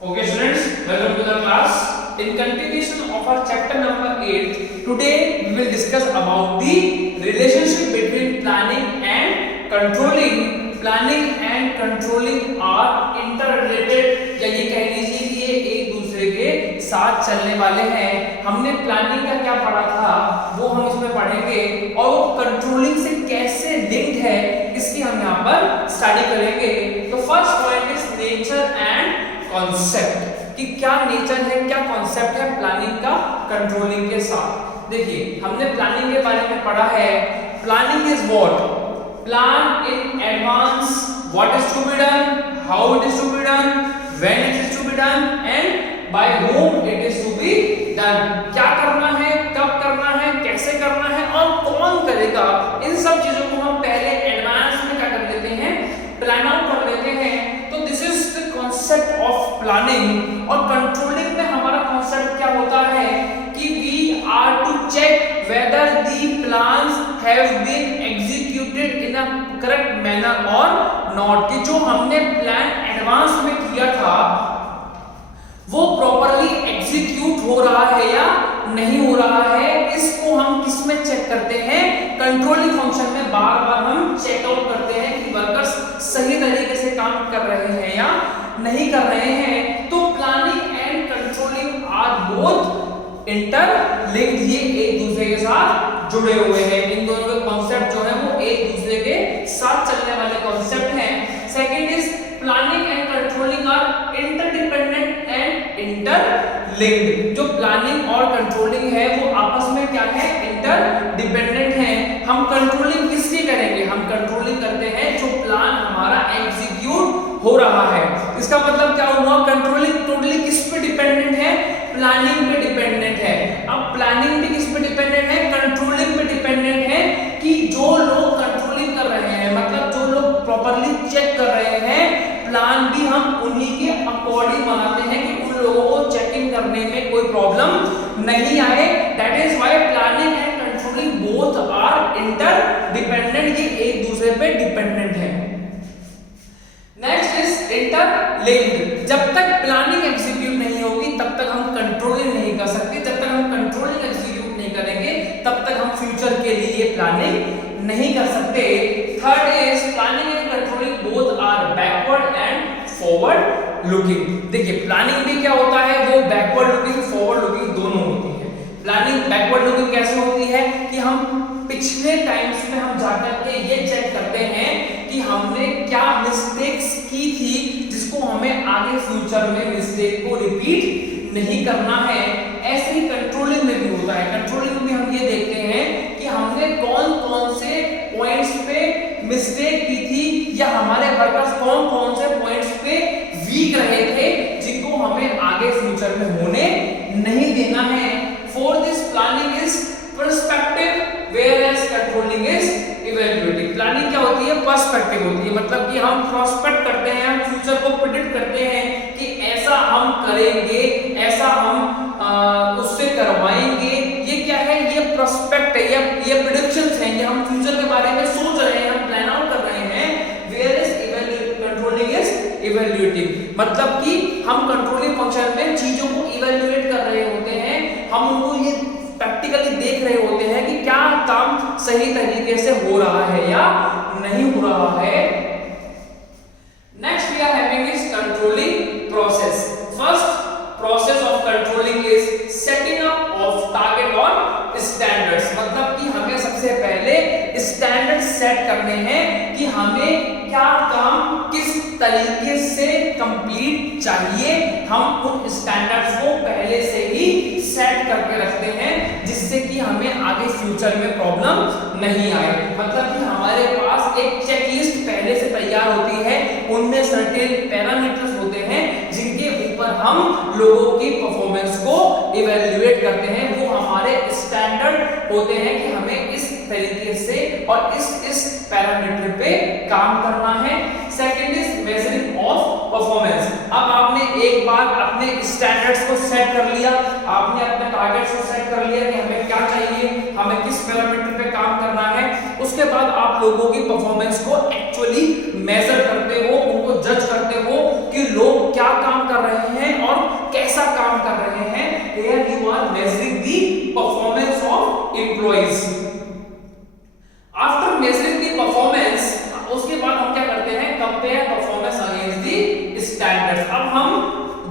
Okay students, welcome to the class. In continuation of our chapter number 8, today we will discuss about the relationship between planning and controlling. Planning and controlling are interrelated, या ये कह लीजिए कि ये एक दूसरे के साथ चलने वाले हैं. हमने प्लानिंग का क्या पढ़ा था वो हम इसमें पढ़ेंगे और वो कंट्रोलिंग से कैसे लिंक्ड है इसकी हम यहाँ पर स्टडी करेंगे. तो first point is nature and concept कि क्या नेचर है, क्या कॉन्सेप्ट है प्लानिंग का कंट्रोलिंग के साथ. देखिए हमने प्लानिंग के बारे में पढ़ा है. Planning is what? Plan in advance what is to be done, how it is to be done, when it is to be done and by whom it is to be done. क्या करना है, कब करना है, कैसे करना है और कौन करेगा, इन सब चीजों को हम पहले एडवांस में क्या कर लेते हैं, प्लान आउट कर लेते हैं. तो this is the concept of planning. और कंट्रोलिंग में हमारा कॉन्सेप्ट क्या होता है कि we are to check whether the plans have been executed in a correct manner और नॉट. कि जो हमने प्लान एडवांस में किया था वो प्रॉपर्ली एग्जीक्यूट हो रहा है या नहीं हो रहा है. इसको हम किस में चेक करते हैं? कंट्रोलिंग फंक्शन में बार बार हम चेकआउट करते हैं कि वर्कर्स सही तरीके से काम कर रहे हैं या नहीं कर रहे हैं. तो planning and controlling are both interlinked, ये एक दूसरे के साथ जुड़े हुए हैं. इन दोनों के कॉन्सेप्ट जो है वो एक दूसरे के साथ चलने वाले कॉन्सेप्ट हैं. Second is planning and controlling are interdependent and interlinked. जो प्लानिंग और कंट्रोलिंग है वो आपस में क्या है, इंटरडिपेंडेंट है. हम कंट्रोलिंग किसकी करेंगे? हम कंट्रोलिंग करते हैं जो प्लान हमारा एग्जीक्यूट हो रहा है. इसका मतलब क्या हुआ, कंट्रोलिंग टोटली किस पे डिपेंडेंट है? प्लानिंग पे डिपेंडेंट है. अब प्लानिंग भी किस पे डिपेंडेंट है? कंट्रोलिंग पे डिपेंडेंट है. कि जो लोग कंट्रोलिंग कर रहे हैं, मतलब जो लोग प्रॉपर्ली चेक कर रहे हैं, प्लान भी हम उन्हीं के अकॉर्डिंग बनाते हैं कि उन लोगों को चेकिंग करने में कोई प्रॉब्लम नहीं आए. That is why planning and controlling both are interdependent, ये एक दूसरे पे डिपेंडेंट है. Next is interlinked. जब तक प्लानिंग एग्जीक्यूट नहीं होगी तब तक हम कंट्रोलिंग नहीं कर सकते. जब तक हम कंट्रोलिंग एग्जीक्यूट नहीं करेंगे तब तक हम फ्यूचर के लिए प्लानिंग नहीं कर सकते. Third is planning and controlling both are backward and forward looking. देखिए प्लानिंग भी क्या होता है, वो बैकवर्ड लुकिंग फॉरवर्ड लुकिंग दोनों होती है. प्लानिंग बैकवर्ड लुकिंग कैसे होती है कि हम पिछले टाइम्स में हम जाकर के ये चेक करते हैं कि हमने क्या मिस्टेक्स की थी जिसको हमें आगे फ्यूचर में मिस्टेक को रिपीट नहीं करना है. ऐसे ही कंट्रोलिंग में भी होता है. कंट्रोलिंग में हम ये देखते हैं कि हमने कौन कौन से पॉइंट्स पे मिस्टेक की थी या हमारे वर्कर्स कौन कौन से पॉइंट्स पे वीक रहे थे जिनको हमें आगे फ्यूचर में होने नहीं देना है. Fourth is planning is perspective whereas controlling is evaluating. Planning क्या होती है? पर्सपेक्टिव होती है. मतलब कि हम प्रोस्पेक्ट करते हैं, हम फ्यूचर को प्रेडिक्ट करते हैं कि ऐसा हम करेंगे, ऐसा हम उससे करवाएंगे. ये क्या है? ये प्रोस्पेक्ट है, ये प्रेडिक्शंस हैं, ये हम फ्यूचर के बारे में सोच रहे हैं, हम प्लान आउट कर रहे हैं. whereas controlling is evaluating. मतलब कि हम कंट्रोलिंग फंक्शन में चीजों को इवैल्यूएट कर रहे होते हैं, हम उनको ये प्रैक्टिकली देख रहे होते हैं कि क्या काम सही तरीके से हो रहा है या नहीं हो रहा है. Next we are having is controlling process. First process of controlling is setting up of target और स्टैंडर्ड्स. मतलब कि हमें सबसे पहले स्टैंडर्ड सेट करने हैं कि हमें क्या काम किस तरीके से कंप्लीट चाहिए. हम उन स्टैंडर्ड्स को पहले से ही सेट करके रखते हैं जिससे कि हमें आगे फ्यूचर में प्रॉब्लम नहीं आए. मतलब कि हमारे पास एक चेकलिस्ट पहले से तैयार होती है, उनमें सर्टेन पैरामीटर्स होते हैं जिनके ऊपर हम लोगों की परफॉर्मेंस को इवैल्यूएट करते हैं. वो हमारे स्टैंडर्ड होते हैं कि हमें इस तरीके से और इस पैरामीटर पे काम करना है. Second is measuring of performance. अब आपने एक बार अपने स्टैंडर्ड्स को सेट कर लिया, आपने अपने टारगेट्स को सेट कर लिया कि हमें क्या चाहिए, हमें किस पैरामीटर पे काम करना है. उसके बाद आप लोगों की परफॉर्मेंस को एक्चुअली मेजर करते हो, उनको जज करते हो कि लोग क्या काम कर रहे हैं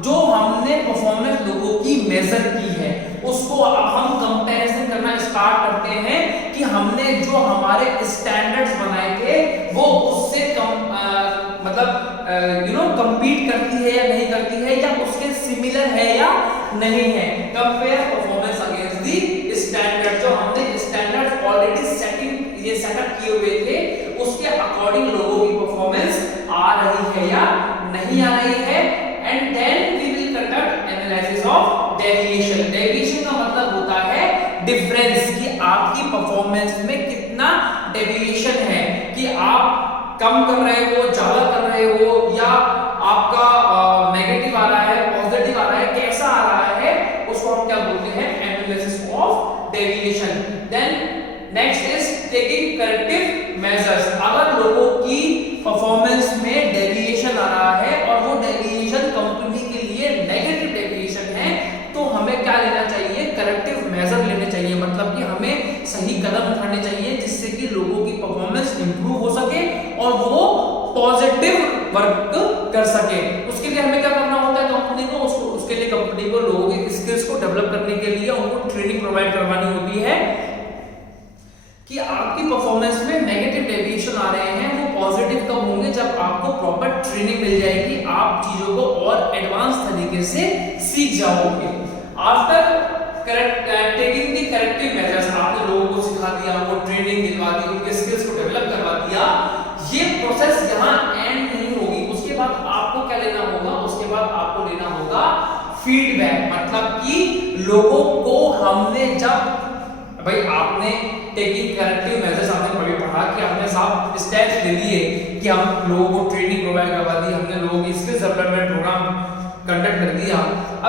जो हमने परफॉर्मेंस लोगों की मेजर की है उसको अब हम कंपैरिजन करना स्टार्ट करते हैं कि हमने जो हमारे स्टैंडर्ड्स बनाए थे वो उससे कंपीट करती है या नहीं करती है, या उसके सिमिलर है या नहीं है। Compare performance against the standard, जो हमने स्टैंडर्ड ऑलरेडी सेटअप किए हुए थे उसके अकॉर्डिंग लोगों की परफॉर्मेंस आ रही है या नहीं आ रही है। And then we will conduct analysis of deviation. Deviation का मतलब होता है डिफरेंस, कि आपकी परफॉर्मेंस में कितना डेविएशन है, कि आप कम कर रहे हो, ज्यादा कर रहे हो, या आपका नेगेटिव आ रहा है, पॉजिटिव आ रहा है, कैसा आ रहा है, उसको हम क्या बोलते हैं, analysis of deviation. Then next is taking corrective measures. अगर लोगों की परफॉर्मेंस में डेविएशन आ रहा है और वो डेविएशन कंपनी के लिए नेगेटिव डेविएशन है, तो हमें क्या लेना चाहिए, करेक्टिव मेजर लेने चाहिए। मतलब कि हमें सही कदम उठाने चाहिए जिससे कि लोगों की परफॉर्मेंस इंप्रूव हो सके और वो पॉजिटिव वर्क कर सके। उसके लिए हमें क्या करना होता है, कंपनी को उसके लिए कंपनी को लोगों के स्किल्स को डेवलप करने के लिए उनको ट्रेनिंग प्रोवाइड करवानी होती है कि आपकी परफॉर्मेंस में नेगेटिव डेविएशन आ रहे हैं वो पॉजिटिव कब होंगे, जब आपको प्रॉपर ट्रेनिंग मिल जाएगी, आप चीजों को और एडवांस तरीके से सीख जाओगे। After taking the corrective measures, आपने लोगों को सिखा दिया, वो ट्रेनिंग दिलवा दी, उनके स्किल्स को डेवलप करवा दिया, ये प्रोसेस यहाँ एंड नहीं होगी। उसके बाद आपको क्या लेना होगा, उसके बाद आपको लेना होगा फीडबैक। मतलब कि लोगों को हमने जब भाई आपने टेकिंग करेक्टिव मेजर्स आपने कभी पढ़ा कि हमने साफ स्टेप्स ले लिए कि हम लोगों को ट्रेनिंग प्रोवाइड करवा दी, हमने लोगों की स्किल्स डेवलपमेंट प्रोग्राम कंडक्ट कर दिया।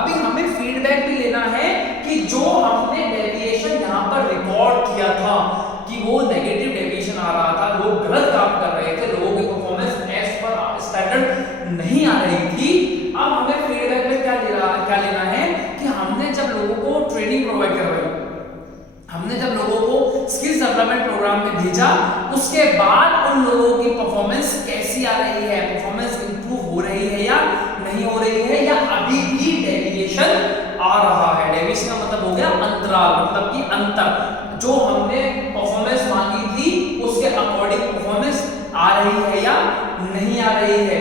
अभी हमें फीडबैक भी लेना है कि जो हमने डेविएशन यहाँ पर रिकॉर्ड किया था कि वो नेगेटिव डेविएशन आ रहा था, लोग गलत काम कर रहे थे, लोगों की परफॉर्मेंस एज पर स्टैंडर्ड नहीं आ रही थी। अब हमें फीडबैक में क्या लेना है कि हमने जब लोगों को ट्रेनिंग प्रोवाइड करवाई, हमने जब लोगों को स्किल्स डेवलपमेंट प्रोग्राम में भेजा, उसके बाद उन लोगों की परफॉर्मेंस कैसी आ रही है, परफॉर्मेंस इंप्रूव हो रही है या नहीं हो रही है, या अभी भी डेविएशन आ रहा है। डेविएशन का मतलब हो गया अंतराल, मतलब कि अंतर, जो हमने परफॉर्मेंस मांगी थी उसके अकॉर्डिंग परफॉर्मेंस आ रही है या नहीं आ रही है।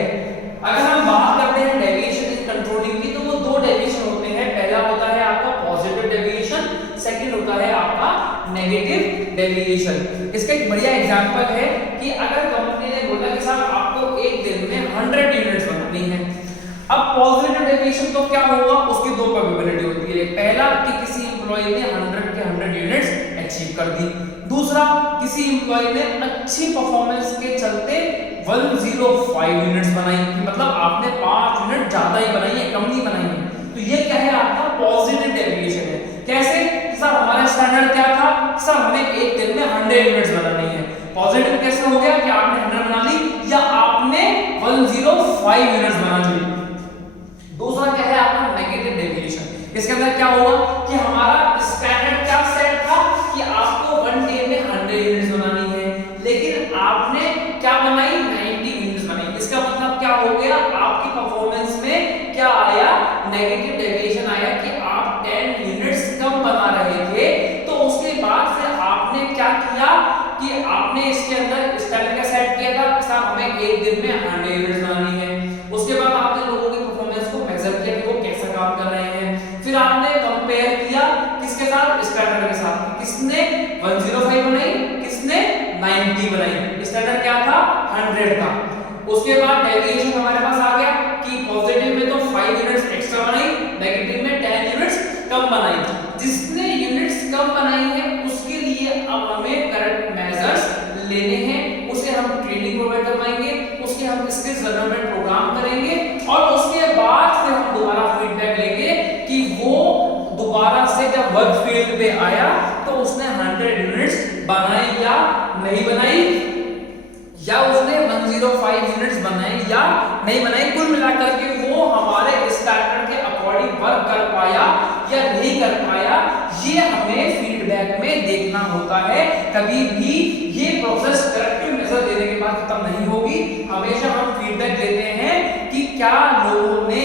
अगर हम बात करते हैं डेविएशन इन कंट्रोलिंग की, तो वो दो डेविएशन होते हैं। पहला होता है आपका पॉजिटिव डेविएशन, सेकंड होता है आपका नेगेटिव डेविएशन। इसका एक बढ़िया एग्जांपल है कि अगर कंपनी ने बोला कि साहब आपको एक दिन में 100 यूनिट्स बनानी है, अब पॉजिटिव डेविएशन तो क्या होगा, उसकी दो प्रोबेबिलिटी होती है। पहला कि किसी एम्प्लॉय ने 100 के 100 यूनिट्स अचीव कर दी, दूसरा किसी एम्प्लॉय ने अच्छी परफॉर्मेंस के चलते 105 यूनिट्स बनाई, मतलब आपने 5 यूनिट ज्यादा ही बनाई है, कम नहीं बनाई है। तो ये क्या है, आपका पॉजिटिव डेविएशन है। कैसे, सर हमारा स्टैंडर्ड क्या था, सर हमें एक दिन में 100 यूनिट्स बनानी है। पॉजिटिव कैसे हो गया कि आपने 100 बना ली या आपने 105 यूनिट्स बना ली। दूसरा क्या है आपका नेगेटिव डेविएशन। इसके अंदर क्या होगा कि हमारा स्टैंडर्ड क्या सेट था कि आपको 1 डे में 100 यूनिट्स बनानी है, लेकिन आपने क्या बनाई, 90 यूनिट्स बनाई। इसका मतलब क्या हो गया, आपकी परफॉर्मेंस में क्या आया, नेगेटिव डेविएशन आया कि आप 10 यूनिट्स कम बना रहे थे। तो उसके बाद फिर आपने क्या किया कि आपने इसके अंदर स्टैंडर्ड का सेट किया था, साहब हमें एक दिन में 100 यूनिट्स बनानी है। उसके बाद आपने लोगों की परफॉर्मेंस को मेजर किया कि वो कैसा काम कर रहे हैं, फिर आपने कंपेयर किया किसके साथ, स्टैंडर्ड के साथ, किसने 105 बनाई, किसने 90 बनाई, स्टैंडर्ड क्या था 100 था। उसके बाद डेविएशन हमारे पास आ गया कि पॉजिटिव में तो 5 यूनिट्स एक्स्ट्रा बनाई, नेगेटिव में 10 यूनिट्स कम बनाई। जिसने यूनिट्स कम बनाई है उसके लिए अब हमें करेक्ट मेजर्स लेने हैं, उसे हम ट्रेनिंग प्रोवाइड करवाएंगे, उसके हम स्किल्स डेवलपमेंट प्रोग्राम करेंगे और उसके बाद फिर हम दोबारा फीडबैक लेंगे कि वो दोबारा से जब वर्क फील्ड पे आया तो उसने 100 यूनिट्स बनाई या नहीं बनाई, या उसने 105 यूनिट्स बनाई या नहीं बनाई। कुल मिलाकर के वो हमारे स्टैंडर्ड के अकॉर्डिंग वर्क कर पाया या नहीं कर पाया, ये हमें फीडबैक में देखना होता है। कभी भी ये प्रोसेस करेक्टिव मेजर देने के बाद खत्म नहीं होगी, हमेशा हम फीडबैक लेते हैं कि क्या लोगों ने